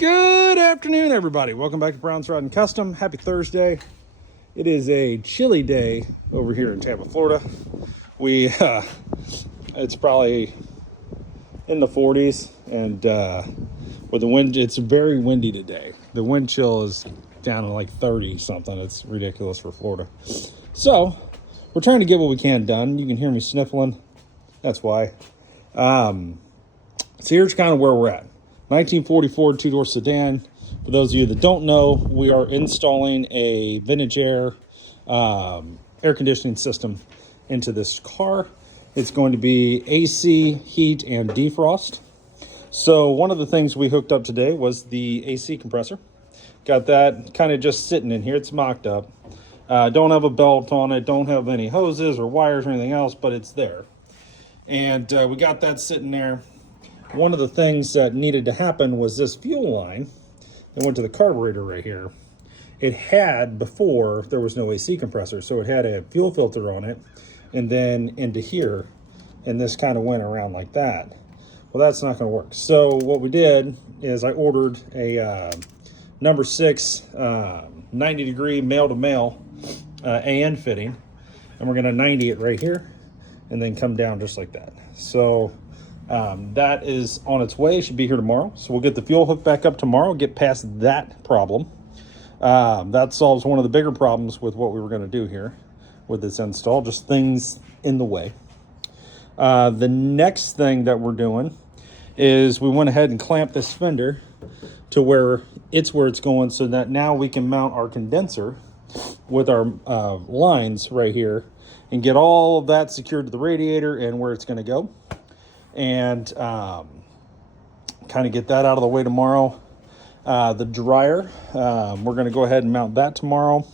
Good afternoon, everybody. Welcome back to Brown's Rod and Custom. Happy Thursday. It is a chilly day over here in Tampa, Florida. It's probably in the 40s, and with the wind, it's very windy today. The wind chill is down to like 30 something. It's ridiculous for Florida. So we're trying to get what we can done. You can hear me sniffling. That's why. So here's kind of where we're at. 1944 two-door sedan. For those of you that don't know, we are installing a vintage air conditioning system into this car. It's going to be AC, heat, and defrost. So one of the things we hooked up today was the AC compressor. Got that kind of just sitting in here. It's mocked up. Don't have a belt on it. Don't have any hoses or wires or anything else, but it's there. And we got that sitting there. One of the things that needed to happen was this fuel line that went to the carburetor right here. It had, before, there was no AC compressor, so it had a fuel filter on it and then into here, and this kind of went around like that. Well, that's not going to work. So what we did is I ordered a number 6 90-degree male-to-male AN fitting, and we're going to 90 it right here and then come down just like that. So that is on its way. It should be here tomorrow. So we'll get the fuel hooked back up tomorrow, get past that problem. That solves one of the bigger problems with what we were going to do here with this install, just things in the way. The next thing that we're doing is we went ahead and clamped this fender to where it's going, so that now we can mount our condenser with our lines right here and get all of that secured to the radiator and where it's going to go. And kind of get that out of the way tomorrow. The dryer, we're going to go ahead and mount that tomorrow,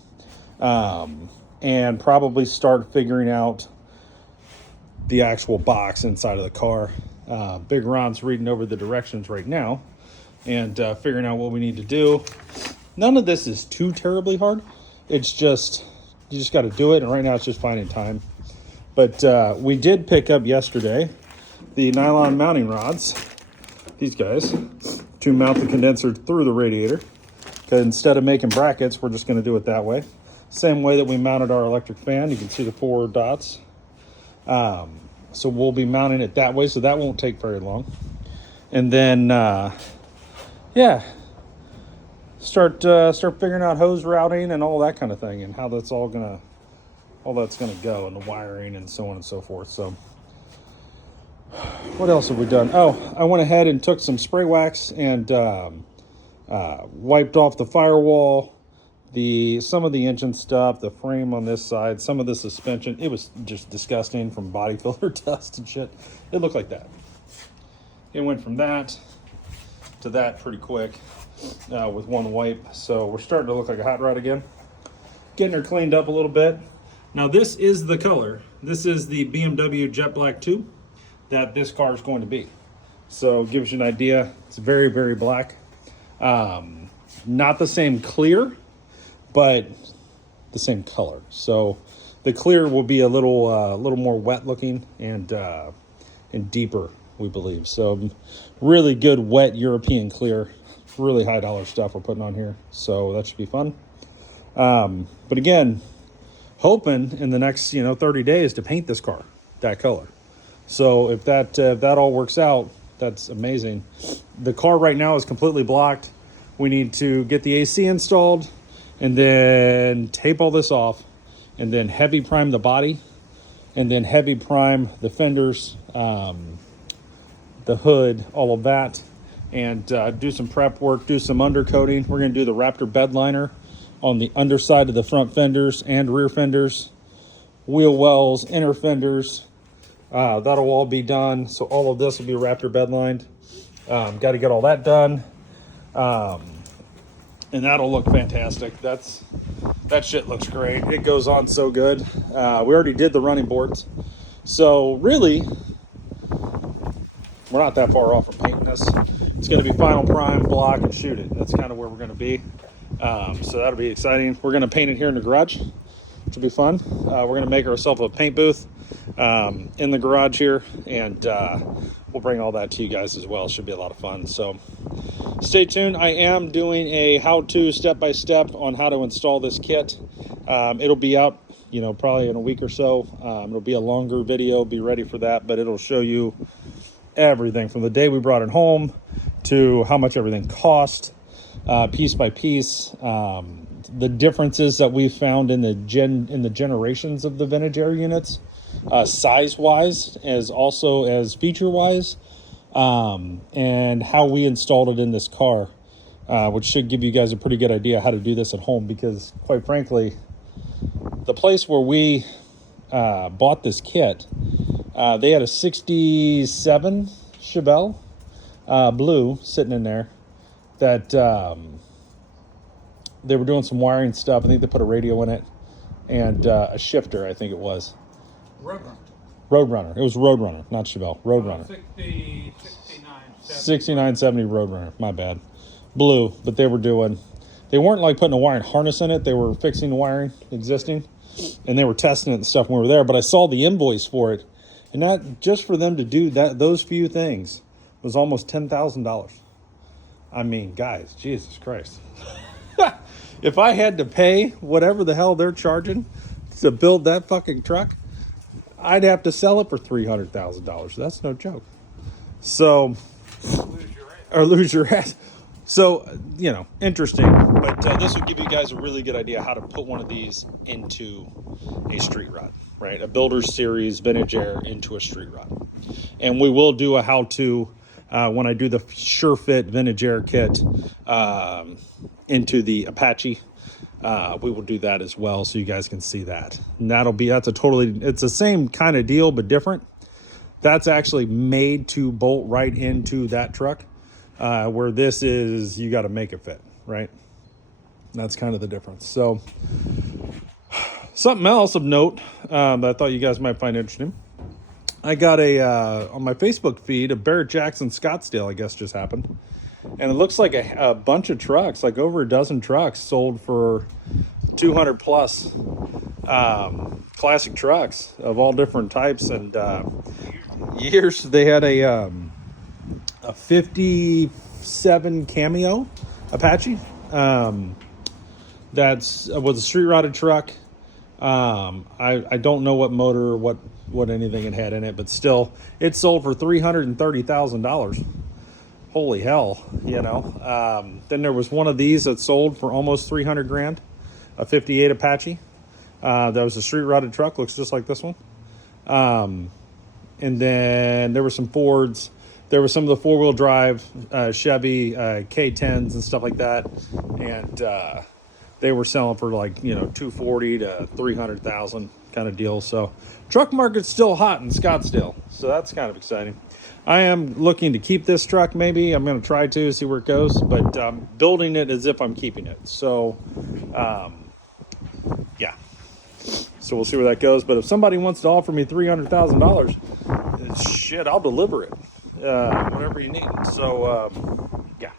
and probably start figuring out the actual box inside of the car. Big Ron's reading over the directions right now and figuring out what we need to do. None of this is too terribly hard. It's just, you just got to do it, and right now it's just finding time. But we did pick up yesterday the nylon mounting rods, these guys, to mount the condenser through the radiator. Because instead of making brackets, we're just going to do it that way. Same way that we mounted our electric fan. You can see the 4 dots. So we'll be mounting it that way, so that won't take very long. And then, start figuring out hose routing and all that kind of thing, and how that's all gonna go, and the wiring and so on and so forth. So what else have we done? Oh, I went ahead and took some spray wax and wiped off the firewall, some of the engine stuff, the frame on this side, some of the suspension. It was just disgusting from body filler dust and shit. It looked like that. It went from that to that pretty quick with one wipe. So we're starting to look like a hot rod again. Getting her cleaned up a little bit. Now this is the color. This is the BMW Jet Black 2 that this car is going to be. So it gives you an idea. It's very, very black. Not the same clear, but the same color. So the clear will be a little more wet looking and deeper, we believe. So really good wet European clear. Really high dollar stuff we're putting on here. So that should be fun. But again, hoping in the next 30 days to paint this car that color. So if that all works out, that's amazing. The car right now is completely blocked. We need to get the AC installed and then tape all this off and then heavy prime the body and then heavy prime the fenders, the hood, all of that, and do some prep work, do some undercoating. We're going to do the Raptor bed liner on the underside of the front fenders and rear fenders, wheel wells, inner fenders. That'll all be done. So all of this will be Raptor bed lined. Got to get all that done. And that'll look fantastic. That shit looks great. It goes on so good. We already did the running boards. So really, we're not that far off from painting this. It's going to be final prime, block, and shoot it. That's kind of where we're going to be. So that'll be exciting. We're going to paint it here in the garage, which will be fun. We're going to make ourselves a paint booth in the garage here, and we'll bring all that to you guys as well. Should be a lot of fun. So stay tuned. I am doing a how-to step-by-step on how to install this kit. It'll be out, probably in a week or so. It'll be a longer video. Be ready for that, but it'll show you everything from the day we brought it home to how much everything cost, piece by piece. The differences that we found in the generations of the vintage air units, size-wise, as also as feature-wise, and how we installed it in this car, which should give you guys a pretty good idea how to do this at home, because quite frankly, the place where we bought this kit, they had a 67 Chevelle blue sitting in there that they were doing some wiring stuff. I think they put a radio in it and a shifter, I think it was. Roadrunner. It was Roadrunner, not Chevelle. Roadrunner. 6970 Roadrunner. My bad. Blue, but they weren't like putting a wiring harness in it. They were fixing the wiring existing, and they were testing it and stuff when we were there. But I saw the invoice for it, and that just for them to do those few things was almost $10,000. I mean, guys, Jesus Christ. If I had to pay whatever the hell they're charging to build that fucking truck, I'd have to sell it for $300,000. That's no joke. So, lose your ass. So, interesting. But this would give you guys a really good idea how to put one of these into a street rod, right? A Builder's Series Vintage Air into a street rod. And we will do a how-to when I do the Sure Fit Vintage Air kit into the Apache. We will do that as well, so you guys can see that. And it's the same kind of deal, but different. That's actually made to bolt right into that truck, where this is, you got to make it fit, right? That's kind of the difference. So something else of note that I thought you guys might find interesting. I got on my Facebook feed, a Barrett Jackson Scottsdale, I guess, just happened. And it looks like a bunch of trucks, like over a dozen trucks sold for 200 plus classic trucks of all different types and years. They had a 57 Cameo Apache was a street rotted truck. I don't know what motor or what anything it had in it, but still, it sold for $330,000. Holy hell, Then there was one of these that sold for almost 300 grand, a 58 Apache. That was a street rotted truck, looks just like this one. And then there were some Fords. There were some of the four-wheel drive Chevy K10s and stuff like that. And they were selling for like, 240 to 300,000 kind of deal. So truck market's still hot in Scottsdale. So that's kind of exciting. I am looking to keep this truck, maybe. I'm going to try to see where it goes, but building it as if I'm keeping it. So, yeah. So we'll see where that goes. But if somebody wants to offer me $300,000, shit, I'll deliver it. Whatever you need. So, yeah.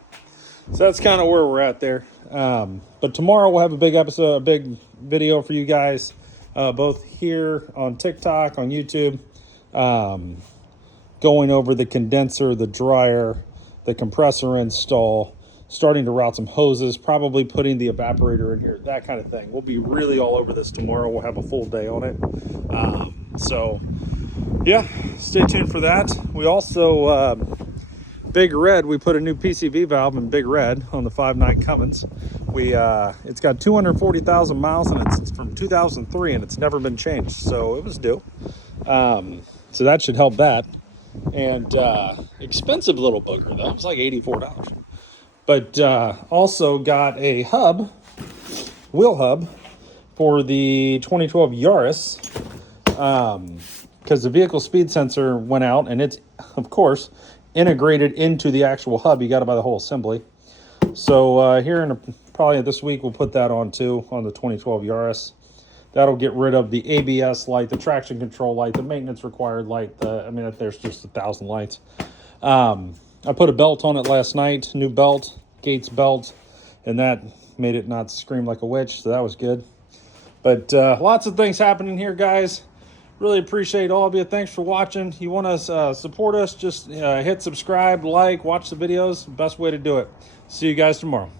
So that's kind of where we're at there. But tomorrow we'll have a big episode, a big video for you guys, both here on TikTok, on YouTube. Going over the condenser, the dryer, the compressor install, starting to route some hoses, probably putting the evaporator in here, that kind of thing. We'll be really all over this tomorrow. We'll have a full day on it. So, yeah, stay tuned for that. We also, Big Red, we put a new PCV valve in Big Red on the 5.9 Cummins. It's got 240,000 miles, and it's from 2003, and it's never been changed, so it was due. So that should help that. And expensive little booger, though. It was like $84. But also got a wheel hub for the 2012 Yaris, because the vehicle speed sensor went out, and it's, of course, integrated into the actual hub. You got to buy the whole assembly. So here probably this week, we'll put that on too, on the 2012 Yaris. That'll get rid of the ABS light, the traction control light, the maintenance required light. There's just 1,000 lights. I put a belt on it last night, new belt, Gates belt, and that made it not scream like a witch, so that was good. But lots of things happening here, guys. Really appreciate all of you. Thanks for watching. You want to support us, just hit subscribe, like, watch the videos. Best way to do it. See you guys tomorrow.